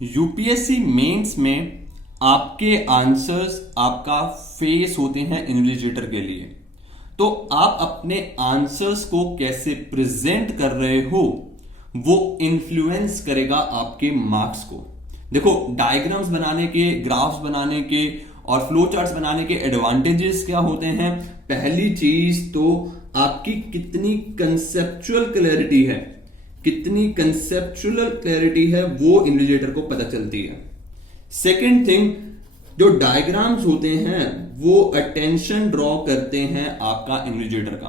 UPSC mains में आपके answers आपका फेस होते हैं इन्विजिलेटर के लिए। तो आप अपने आंसर्स को कैसे प्रेजेंट कर रहे हो वो इन्फ्लुएंस करेगा आपके मार्क्स को। देखो, डायग्राम्स बनाने के, ग्राफ्स बनाने के और फ्लो चार्ट्स बनाने के एडवांटेजेस क्या होते हैं। पहली चीज तो आपकी कितनी कंसेप्चुअल क्लैरिटी है, कितनी कंसेप्चुअल क्लैरिटी है वो इन्विजिलेटर को पता चलती है। सेकेंड थिंग, जो डायग्राम्स होते हैं वो अटेंशन ड्रॉ करते हैं आपका इन्विजिलेटर का।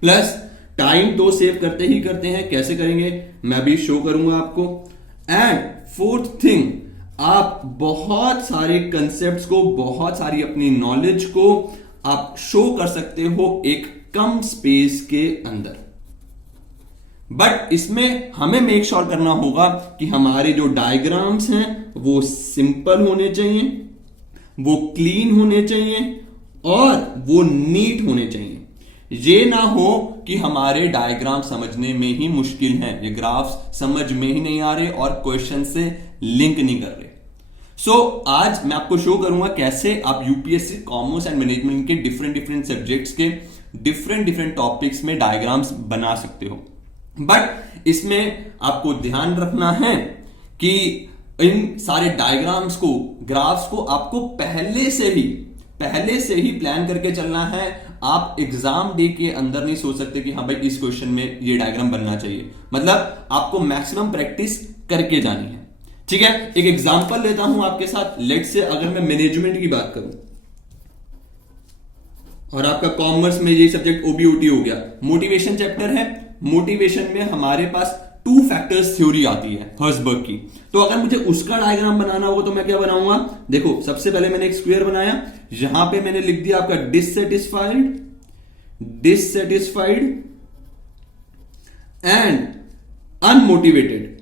प्लस टाइम तो सेव करते ही करते हैं, कैसे करेंगे मैं भी शो करूंगा आपको। एंड फोर्थ थिंग, आप बहुत सारे कंसेप्ट्स को, बहुत सारी अपनी नॉलेज को आप शो कर सकते हो एक कम स्पेस के अंदर। बट इसमें हमें मेक श्योर करना होगा कि हमारे जो डायग्राम्स हैं वो सिंपल होने चाहिए, वो क्लीन होने चाहिए और वो नीट होने चाहिए। ये ना हो कि हमारे डायग्राम समझने में ही मुश्किल हैं, ये ग्राफ्स समझ में ही नहीं आ रहे और क्वेश्चन से लिंक नहीं कर रहे। सो आज मैं आपको शो करूंगा कैसे आप यूपीएससी कॉमर्स एंड मैनेजमेंट के डिफरेंट सब्जेक्ट्स के डिफरेंट टॉपिक्स में डायग्राम्स बना सकते हो। बट इसमें आपको ध्यान रखना है कि इन सारे डायग्राम्स को, ग्राफ्स को आपको पहले से ही प्लान करके चलना है। आप एग्जाम डे के अंदर नहीं सोच सकते कि हाँ भाई इस क्वेश्चन में ये डायग्राम बनना चाहिए। मतलब आपको मैक्सिमम प्रैक्टिस करके जानी है। ठीक है, एक एग्जांपल लेता हूं आपके साथ। लेट से अगर मैं मैनेजमेंट की बात करूं और आपका कॉमर्स में ये सब्जेक्ट ओबीओटी हो गया, मोटिवेशन चैप्टर है। मोटिवेशन में हमारे पास 2 फैक्टर्स थ्योरी आती है हर्सबर्ग की। तो अगर मुझे उसका डायग्राम बनाना होगा तो मैं क्या बनाऊंगा। देखो, सबसे पहले मैंने एक स्क्वायर बनाया, यहां पे मैंने लिख दिया आपका dissatisfied and unmotivated.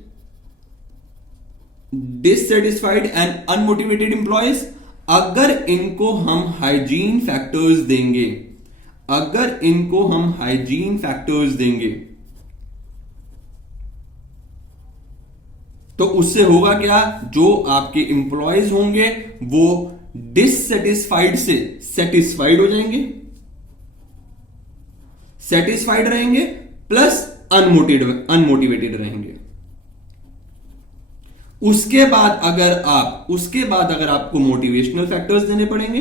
Dissatisfied and unmotivated employees, अगर इनको हम हाइजीन फैक्टर्स देंगे, तो उससे होगा क्या, जो आपके एम्प्लॉयज होंगे वो डिससेटिस्फाइड से सेटिस्फाइड हो जाएंगे, सेटिस्फाइड रहेंगे प्लस अनमोटिवेटेड रहेंगे। उसके बाद अगर आपको मोटिवेशनल फैक्टर्स देने पड़ेंगे,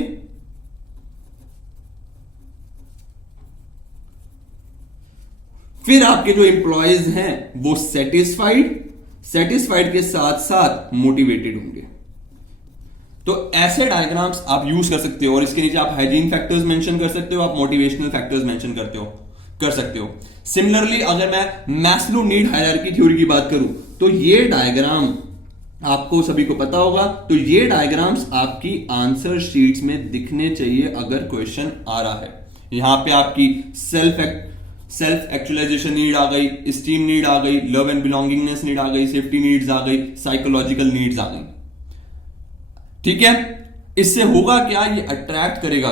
फिर आपके जो एम्प्लॉयज हैं वो सेटिस्फाइड के साथ साथ मोटिवेटेड होंगे। तो ऐसे डायग्राम्स आप यूज कर सकते हो और इसके नीचे आप हाइजीन फैक्टर्स मेंशन कर सकते हो, आप मोटिवेशनल फैक्टर्स मेंशन कर सकते हो। सिमिलरली अगर मैं मैस्लो नीड हायरार्की थ्योरी की बात करूं तो ये डायग्राम आपको सभी को पता होगा। तो ये डायग्राम्स आपकी आंसर शीट्स में दिखने चाहिए अगर क्वेश्चन आ रहा है। यहां पे आपकी सेल्फ एक्चुअलाइजेशन नीड आ गई, स्टीम नीड आ गई, लव एंड बिलोंगिंगनेस नीड आ गई, सेफ्टी नीड्स आ गई, साइकोलॉजिकल नीड्स आ गई। ठीक है, इससे होगा क्या, ये अट्रैक्ट करेगा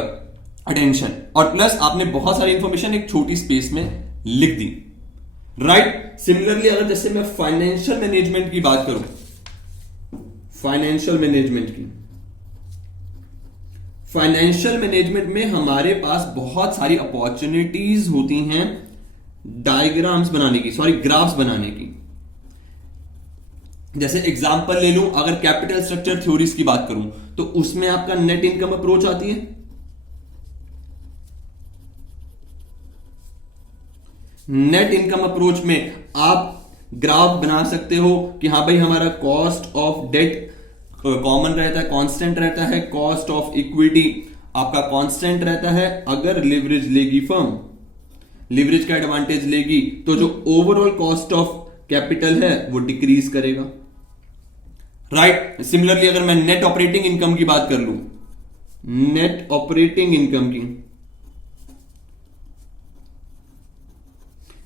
अटेंशन और प्लस आपने बहुत सारी इंफॉर्मेशन एक छोटी स्पेस में लिख दी। राइट। सिमिलरली अगर जैसे मैं फाइनेंशियल मैनेजमेंट की बात करूं, फाइनेंशियल मैनेजमेंट में हमारे पास बहुत सारी अपॉर्चुनिटीज होती हैं ग्राफ्स बनाने की। जैसे एग्जांपल ले लूं, अगर कैपिटल स्ट्रक्चर थ्योरीज की बात करूं तो उसमें आपका नेट इनकम अप्रोच आती है। नेट इनकम अप्रोच में आप ग्राफ बना सकते हो कि हाँ भाई हमारा कॉस्ट ऑफ डेट कॉमन रहता है, कांस्टेंट रहता है, कॉस्ट ऑफ इक्विटी आपका कांस्टेंट रहता है। अगर लिवरेज लेगी फर्म, लिवरेज का एडवांटेज लेगी तो जो ओवरऑल कॉस्ट ऑफ कैपिटल है वो डिक्रीज करेगा। राइट। सिमिलरली अगर मैं नेट ऑपरेटिंग इनकम की बात कर लूं, नेट ऑपरेटिंग इनकम की,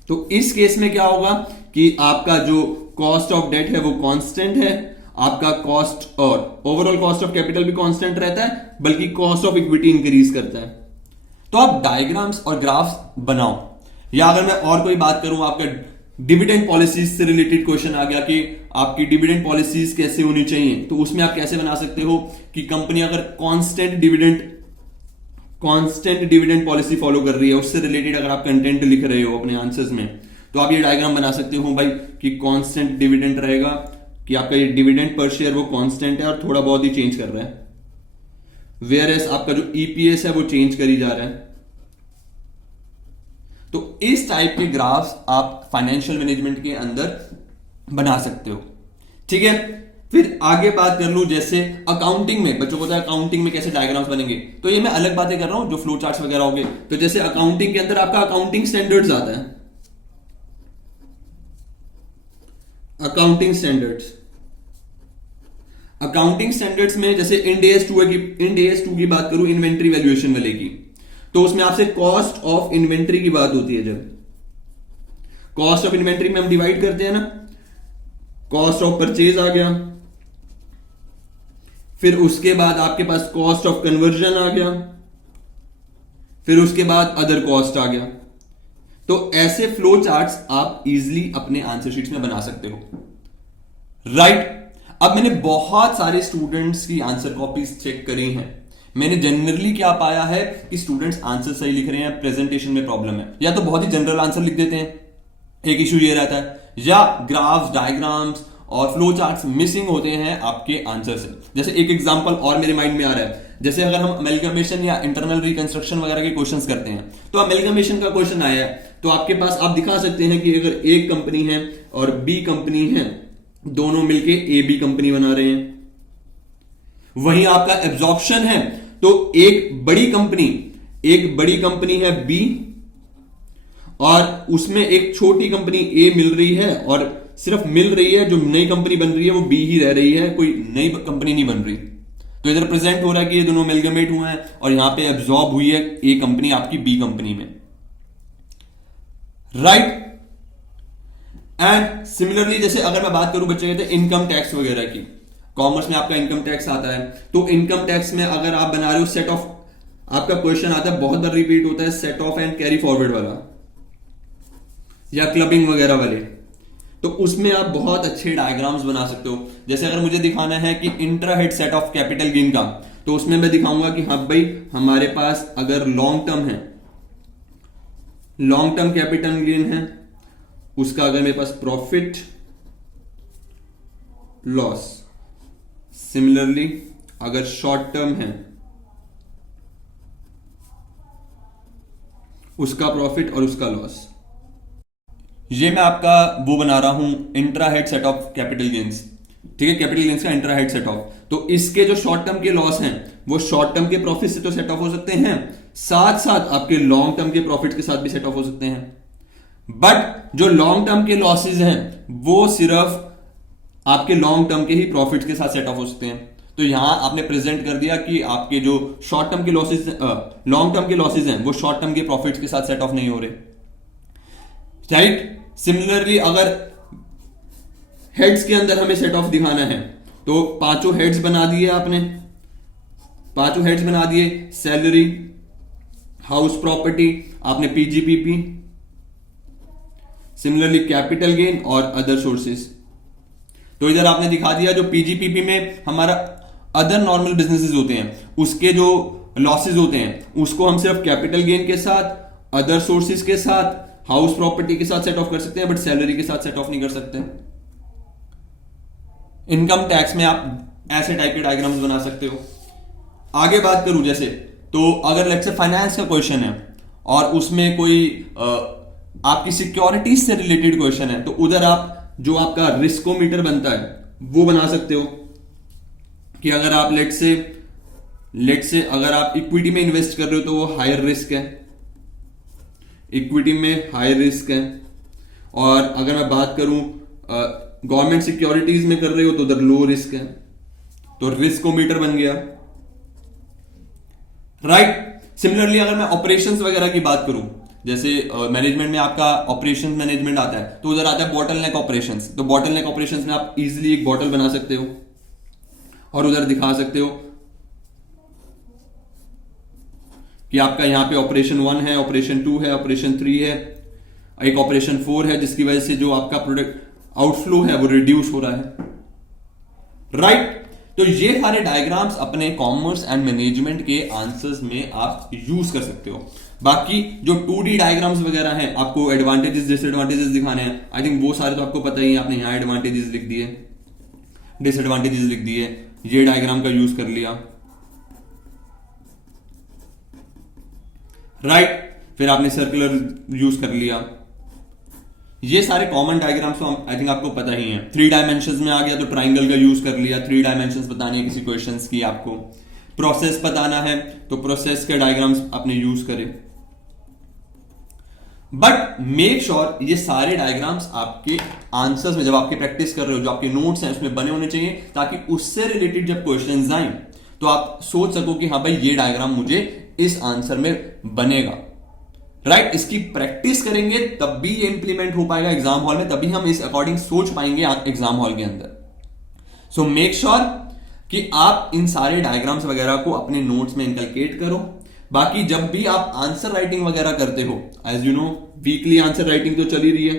तो इस केस में क्या होगा कि आपका जो कॉस्ट ऑफ डेट है वो कांस्टेंट है, आपका कॉस्ट और ओवरऑल कॉस्ट ऑफ कैपिटल भी कांस्टेंट रहता है, बल्कि कॉस्ट ऑफ इक्विटी इंक्रीज करता है। तो आप डायग्राम्स और ग्राफ्स बनाओ। या अगर मैं और कोई बात करूं, आपका डिविडेंड पॉलिसीज से रिलेटेड क्वेश्चन आ गया कि आपकी डिविडेंड पॉलिसीज कैसे होनी चाहिए, तो उसमें आप कैसे बना सकते हो कि कंपनी अगर कांस्टेंट डिविडेंड पॉलिसी फॉलो कर रही है, उससे रिलेटेड अगर आप कंटेंट लिख रहे हो अपने आंसर्स में, तो आप ये डायग्राम बना सकते हो भाई कि कांस्टेंट डिविडेंड रहेगा, कि आपका ये डिविडेंड पर शेयर वो कांस्टेंट है और थोड़ा बहुत ही चेंज कर रहा है, वेयर एज आपका जो ईपीएस है वो चेंज करी जा रहा है। तो इस टाइप के ग्राफ्स आप फाइनेंशियल मैनेजमेंट के अंदर बना सकते हो। ठीक है, फिर आगे बात कर लूं, जैसे अकाउंटिंग में बच्चों को पता है अकाउंटिंग में कैसे डायग्राम्स बनेंगे, तो ये मैं अलग बातें कर रहा हूं जो फ्लो चार्ट्स वगैरह होंगे। तो जैसे अकाउंटिंग के अंदर आपका अकाउंटिंग स्टैंडर्ड्स आता है, अकाउंटिंग स्टैंडर्ड्स में जैसे इंड एस 2 की बात करूं, इन्वेंट्री वैल्यूएशन वाले की, तो उसमें आपसे कॉस्ट ऑफ इन्वेंट्री की बात होती है। जब कॉस्ट ऑफ इन्वेंट्री में हम डिवाइड करते हैं ना, कॉस्ट ऑफ परचेज आ गया, फिर उसके बाद आपके पास कॉस्ट ऑफ कन्वर्जन आ गया, फिर उसके बाद अदर कॉस्ट आ गया। तो ऐसे फ्लो चार्ट्स आप इजीली अपने आंसर शीट्स में बना सकते हो, राइट। अब मैंने बहुत सारे स्टूडेंट्स की आंसर कॉपीज चेक करी हैं, मैंने जनरली क्या पाया है कि स्टूडेंट्स आंसर सही लिख रहे हैं, प्रेजेंटेशन में प्रॉब्लम है, या तो बहुत ही जनरल आंसर लिख देते हैं, एक इशू ये रहता है, या ग्राफ्स, डायग्राम्स और फ्लो चार्ट्स मिसिंग होते हैं आपके आंसर से। जैसे एक एग्जांपल और मेरे माइंड में आ रहा है, जैसे अगर हम अमेलगमेशन या इंटरनल रिकंस्ट्रक्शन वगैरह के क्वेश्चंस करते हैं, तो अमेलगमेशन का क्वेश्चन आया है, तो आपके पास आप दिखा सकते हैं कि अगर एक कंपनी है और बी कंपनी है, दोनों मिलके ए बी कंपनी बना रहे हैं। वहीं आपका एब्जॉर्प्शन है, तो एक बड़ी कंपनी है बी, और उसमें एक छोटी कंपनी ए मिल रही है, और सिर्फ मिल रही है, जो नई कंपनी बन रही है वो बी ही रह रही है, कोई नई कंपनी नहीं बन रही। तो इधर प्रेजेंट हो रहा है कि ये दोनों एमलगमेट हुए हैं और यहां पे एब्जॉर्ब हुई है ए कंपनी आपकी बी कंपनी में, राइट। एंड सिमिलरली जैसे अगर मैं बात करूं बच्चे कहते हैं इनकम टैक्स वगैरह की, कॉमर्स में आपका इनकम टैक्स आता है, तो इनकम टैक्स में अगर आप बना रहे हो सेट ऑफ, आपका क्वेश्चन आता है बहुत बार रिपीट होता है, set of and carry forward वाला या क्लबिंग वगैरह वाले, तो उसमें आप बहुत अच्छे डायग्राम्स बना सकते हो। जैसे अगर मुझे दिखाना है कि intra head set of capital gain का, तो उसमें मैं दिखाऊंगा कि हाँ भाई हमारे पास अगर लॉन्ग टर्म कैपिटल गेन है, उसका अगर मेरे पास प्रॉफिट लॉस, सिमिलरली अगर शॉर्ट टर्म है उसका प्रॉफिट और उसका लॉस। ये मैं आपका वो बना रहा हूं intra head set of capital gains, ठीक है, कैपिटल गेन्स का इंट्रा हेड सेट ऑफ। तो इसके जो शॉर्ट टर्म के लॉस हैं वो शॉर्ट टर्म के प्रॉफिट से तो सेट ऑफ हो सकते हैं, साथ साथ आपके लॉन्ग टर्म के प्रॉफिट के साथ भी सेट ऑफ हो सकते हैं। बट जो लॉन्ग टर्म के लॉसेज हैं वो सिर्फ आपके लॉन्ग टर्म के ही प्रॉफिट के साथ सेट ऑफ हो सकते हैं। तो यहां आपने प्रेजेंट कर दिया कि आपके जो शॉर्ट टर्म के लॉसेज, लॉन्ग टर्म के लॉसेज हैं वो शॉर्ट टर्म के प्रॉफिट के साथ सेट ऑफ नहीं हो रहे, राइट। सिमिलरली अगर हेड्स के अंदर हमें सेट ऑफ दिखाना है, तो पांचों हेड्स बना दिए आपने, पांचों हेड्स बना दिए, सैलरी, हाउस प्रॉपर्टी, आपने पीजीपीपी, सिमिलरली कैपिटल गेन और अदर सोर्सेस। तो इधर आपने दिखा दिया जो पीजीपीपी में हमारा अदर नॉर्मल बिजनेसेस होते हैं, उसके जो लॉसेस होते हैं उसको हम सिर्फ कैपिटल गेन के साथ, अदर सोर्सेस के साथ, हाउस प्रॉपर्टी के साथ सेट ऑफ कर सकते हैं, बट सैलरी के साथ सेट ऑफ नहीं कर सकते। इनकम टैक्स में आप ऐसे टाइप के डायग्राम्स बना सकते हो। आगे बात करूं जैसे, तो अगर लेट्स से फाइनेंस का क्वेश्चन है और उसमें कोई आपकी सिक्योरिटीज से रिलेटेड क्वेश्चन है, तो उधर आप जो आपका रिस्कोमीटर बनता है वो बना सकते हो कि अगर आप लेट्स से अगर आप इक्विटी में इन्वेस्ट कर रहे हो तो वो हायर रिस्क है, इक्विटी में हाई रिस्क है। और अगर मैं बात करूं गवर्नमेंट सिक्योरिटीज में कर रहे हो तो उधर लो रिस्क है, तो रिस्कोमीटर बन गया, राइट। सिमिलरली अगर मैं ऑपरेशंस वगैरह की बात करूं, जैसे मैनेजमेंट में आपका ऑपरेशंस मैनेजमेंट आता है, तो उधर आता है बॉटलनेक ऑपरेशंस। तो बॉटलनेक ऑपरेशंस में आप इजीली एक बॉटल बना सकते हो और उधर दिखा सकते हो कि आपका यहां पे ऑपरेशन 1 है, ऑपरेशन 2 है, ऑपरेशन 3 है, एक ऑपरेशन 4 है जिसकी वजह से जो आपका प्रोडक्ट आउटफ्लो है वो रिड्यूस हो रहा है, राइट। तो ये सारे डायग्राम्स अपने कॉमर्स एंड मैनेजमेंट के आंसर्स में आप यूज कर सकते हो। बाकी जो 2D डायग्राम्स वगैरह हैं, आपको एडवांटेजेस डिसएडवांटेजेस दिखाने हैं, आई थिंक वो सारे तो आपको पता ही है। आपने यहां एडवांटेजेस लिख दिए, डिसएडवांटेजेस लिख दिए, ये डायग्राम का यूज कर लिया, राइट। फिर आपने सर्कुलर यूज कर लिया। ये सारे कॉमन डायग्राम्स तो आई थिंक आपको पता ही है। 3 डायमेंशंस में आ गया तो ट्राइंगल का यूज कर लिया, 3 डायमेंशंस बतानी है किसी क्वेश्चंस की, आपको प्रोसेस बताना है तो प्रोसेस के डायग्राम्स आपने यूज करे। बट मेक श्योर ये सारे डायग्राम्स आपके आंसर्स में, जब आपकी प्रैक्टिस कर रहे हो, जो आपके नोट्स हैं उसमें बने होने चाहिए, ताकि उससे रिलेटेड जब क्वेश्चंस आए तो आप सोच सको कि हाँ भाई ये डायग्राम मुझे इस आंसर में बनेगा, राइट। इसकी प्रैक्टिस करेंगे तब भी ये इंप्लीमेंट हो पाएगा एग्जाम हॉल में, तभी हम इस अकॉर्डिंग सोच पाएंगे एग्जाम हॉल के अंदर। सो मेक श्योर कि आप इन सारे डायग्राम्स वगैरह को अपने नोट्स में इनकलकेट करो। बाकी जब भी आप आंसर राइटिंग वगैरह करते हो, as you know weekly answer writing तो चल ही रही है,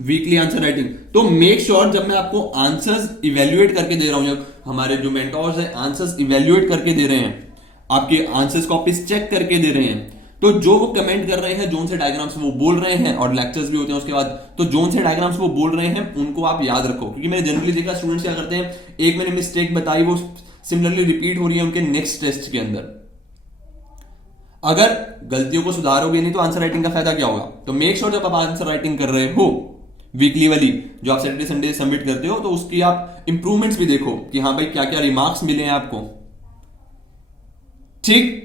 वीकली आंसर राइटिंग, तो मेक श्योर जब मैं आपको आंसर्स इवेल्युएट करके दे रहा हूं, जब हमारे जो मेंटोर्स हैं आंसर्स इवेल्युएट करके दे रहे हैं, आपके आंसर्स कॉपीज चेक करके दे रहे हैं, तो जो वो कमेंट कर रहे हैं, जोन से डायग्राम्स वो बोल रहे हैं, और लेक्चर्स भी होते हैं उसके बाद, तो जोन से डायग्राम्स वो बोल रहे हैं उनको आप याद रखो। क्योंकि मैंने जनरली देखा स्टूडेंट्स क्या करते हैं, एक मैंने मिस्टेक बताई वो सिमिलरली रिपीट हो रही है उनके नेक्स्ट टेस्ट के अंदर। अगर गलतियों को सुधारोगे नहीं तो आंसर राइटिंग का फायदा क्या होगा। तो मेक श्योर जब आप आंसर राइटिंग कर रहे हो वीकली वाली, जो आप सैटरडे संडे सबमिट करते हो, तो उसकी आप इंप्रूवमेंट्स भी देखो कि हाँ भाई क्या क्या रिमार्क्स मिले हैं आपको, ठीक।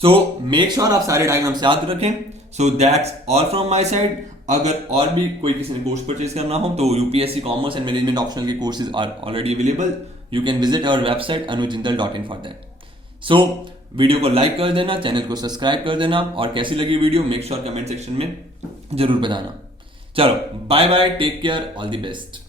सो मेक श्योर आप सारे डायग्राम्स याद रखें। So that's all from my side. अगर और भी कोई किसी ने कोर्स परचेज करना हो तो UPSC commerce and management optional के courses are already available. You can visit our website anujjindal.in for that. So video को लाइक कर देना, चैनल को सब्सक्राइब कर देना, और कैसी लगी video make sure comment section में जरूर बताना। चलो bye bye, take care, all the best.